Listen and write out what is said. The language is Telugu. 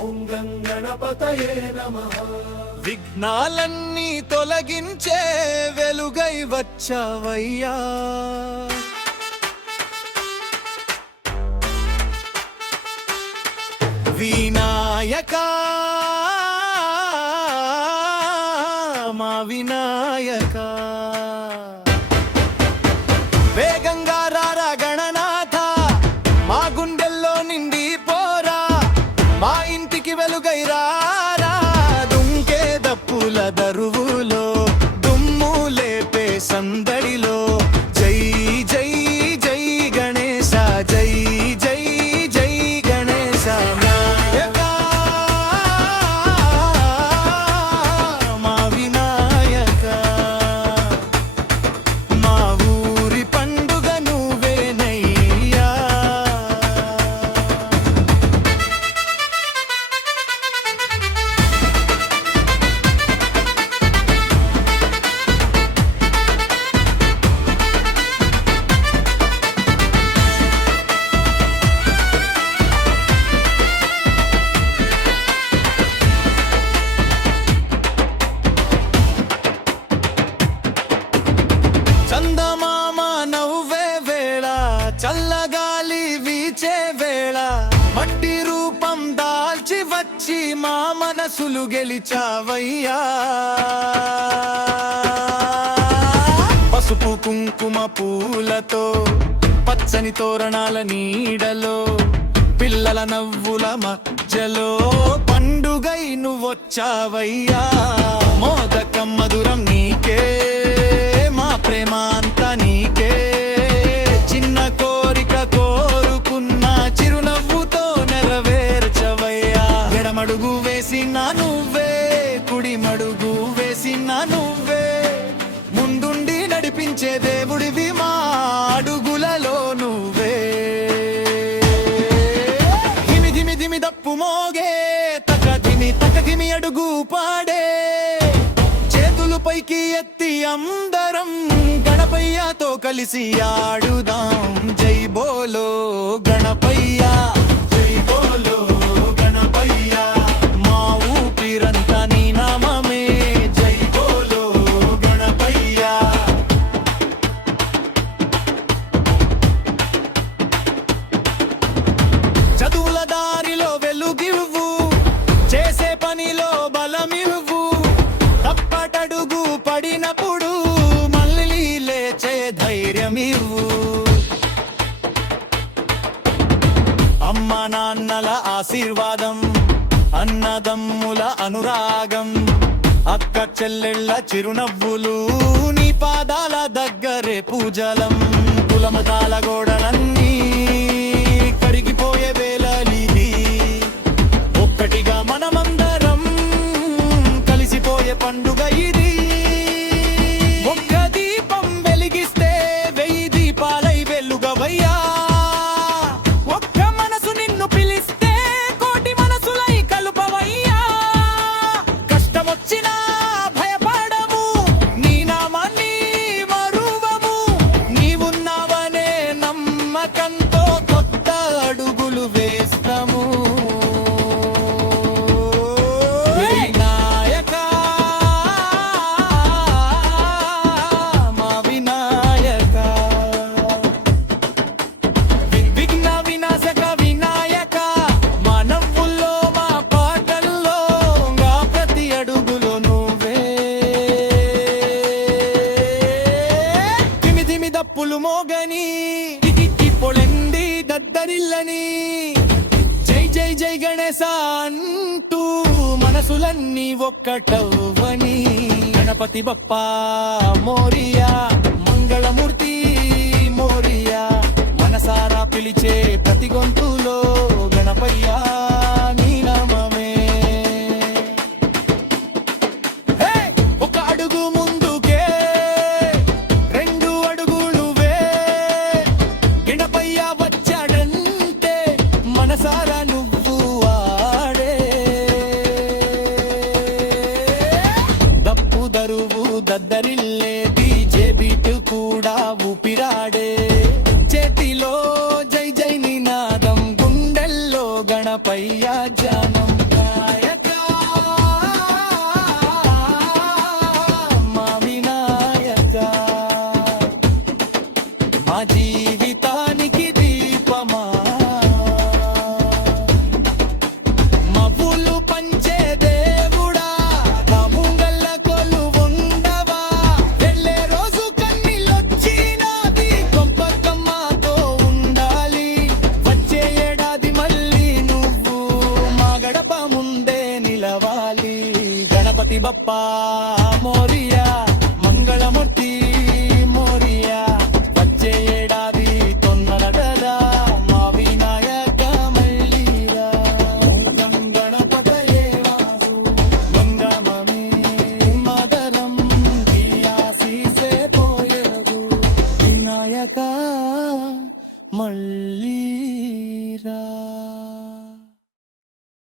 ఓం గణపతయే నమః. విఘ్నాలన్నీ తొలగించే వెలుగై వచ్చావయ్యా. వినాయకా మా వినాయకా, వేగంగా రారా గణనాథ, మా గుండెల్లో నిండి పోరా, మా ఇంటికి వెలుగై రారా. దుంకే దప్పుల దరువులో దుమ్ము లేపే సందడిలో జై జై జై గణేశ, జై జై జై గణేశ. నాయకా మా వినాయకా, మా ఊరి పండుగ నువ్వేనయ్యా. చందమామ నవ్వే వేళ, చల్లగాలి వీచే వేళ, మట్టి రూపం దాల్చి వచ్చి మా మనసులు గెలిచావయ్యా. పసుపు కుంకుమ పూలతో పచ్చని తోరణాల నీడలో, పిల్లల నవ్వుల మధ్యలో పండుగై నువ్వొచ్చావయ్యా. మోదకం మధురం నీకే, మా ప్రేమ అంతా నీకే. చిన్న కోరిక కోరుకున్న చిరునవ్వుతో నెరవేర్చవయ్యా. ఎడమడుగు వేసిన నువ్వే, కుడి మడుగు వేసిన నువ్వే, ముందుండి నడిపించే దేవుడివి మా అడుగులలో నువ్వే. ధిమి ధిమి ధిమి దప్పు మోగే, తకధిమి అడుగు పాడే, చేతులు పైకి ఎత్తి అందరం గణపయ్యతో కలిసి ఆడుదాం. జై బోలో గణపయ్య, జై బోలో గణపయ్య, మా ఊపిరంతా నీ నామమే. జై బోలో గణపయ్య. చదువుల దారిలో వెలుగివ్వు, చేసే పనిలో బలమివ్వు, తప్పటడుగు పడినప్పుడు మళ్ళీ లేచే ధైర్యమివ్వు. అమ్మ నాన్నల ఆశీర్వాదం, అన్నదమ్ముల అనురాగం, అక్క చెల్లెళ్ళ చిరునవ్వులు, నీ పాదాల దగ్గరే పూజలం. కులమతాల గోడలన్నీ కరిగిపోయే వేళలిది, ఒక్కటిగా మనమందరం కలిసిపోయే పండుగ ఇది. ఒక్క దీపం వెలిగిస్తే 1000 దీపాలై వెలుగవయ్యా. ఒక్క మనసు నిన్ను పిలిస్తే 1,000,000 మనసులై కలుపవయ్యా. కష్టమొచ్చినా భయపడము, నీ నామాన్ని మరువము, నీవున్నావనే నమ్మకంతో కొత్త అడుగులు వేస్తాము. వినాయకా మా వినాయకా, విఘ్న వినాశక వినాయక, మా నవ్వుల్లో మా పాటల్లో మా ప్రతి అడుగులో నువ్వే. ధిమి ధిమి దప్పులు మోగని, పొళెండి దద్దరిల్లని, జై జై జై గణేశ అంటూ మనసులన్నీ ఒక్కటవ్వని. గణపతి బప్పా మోరియా, మంగళమూర్తి మోరియా, మనసారా పిలిచే ప్రతి గొంతులో గణపయ్యా నీ నామమే. హే! ఒక అడుగు ముందుకే, 2 అడుగులు వే, గణపయ్య వచ్చాడంటే మనసారా నువ్వు ఆడే. దప్పు దరువు దద్దరిల్లే, డీజే బీటు కూడా ఊపిరాడే. చేతిలో జై జై నినాదం, గుండెల్లో గణపయ్య జానం. గడప ముందే నిలవాలి గణపతి బప్పా మోరియా మంగళమూర్తి మోరియా వచ్చే ఏడాది తొందరగా మా వినాయక మళ్ళీరా ఓం గణపతయే వాసు గంగమమే మదరం ఈ ఆశీసే పోయదు వినాయక మళ్ళీరా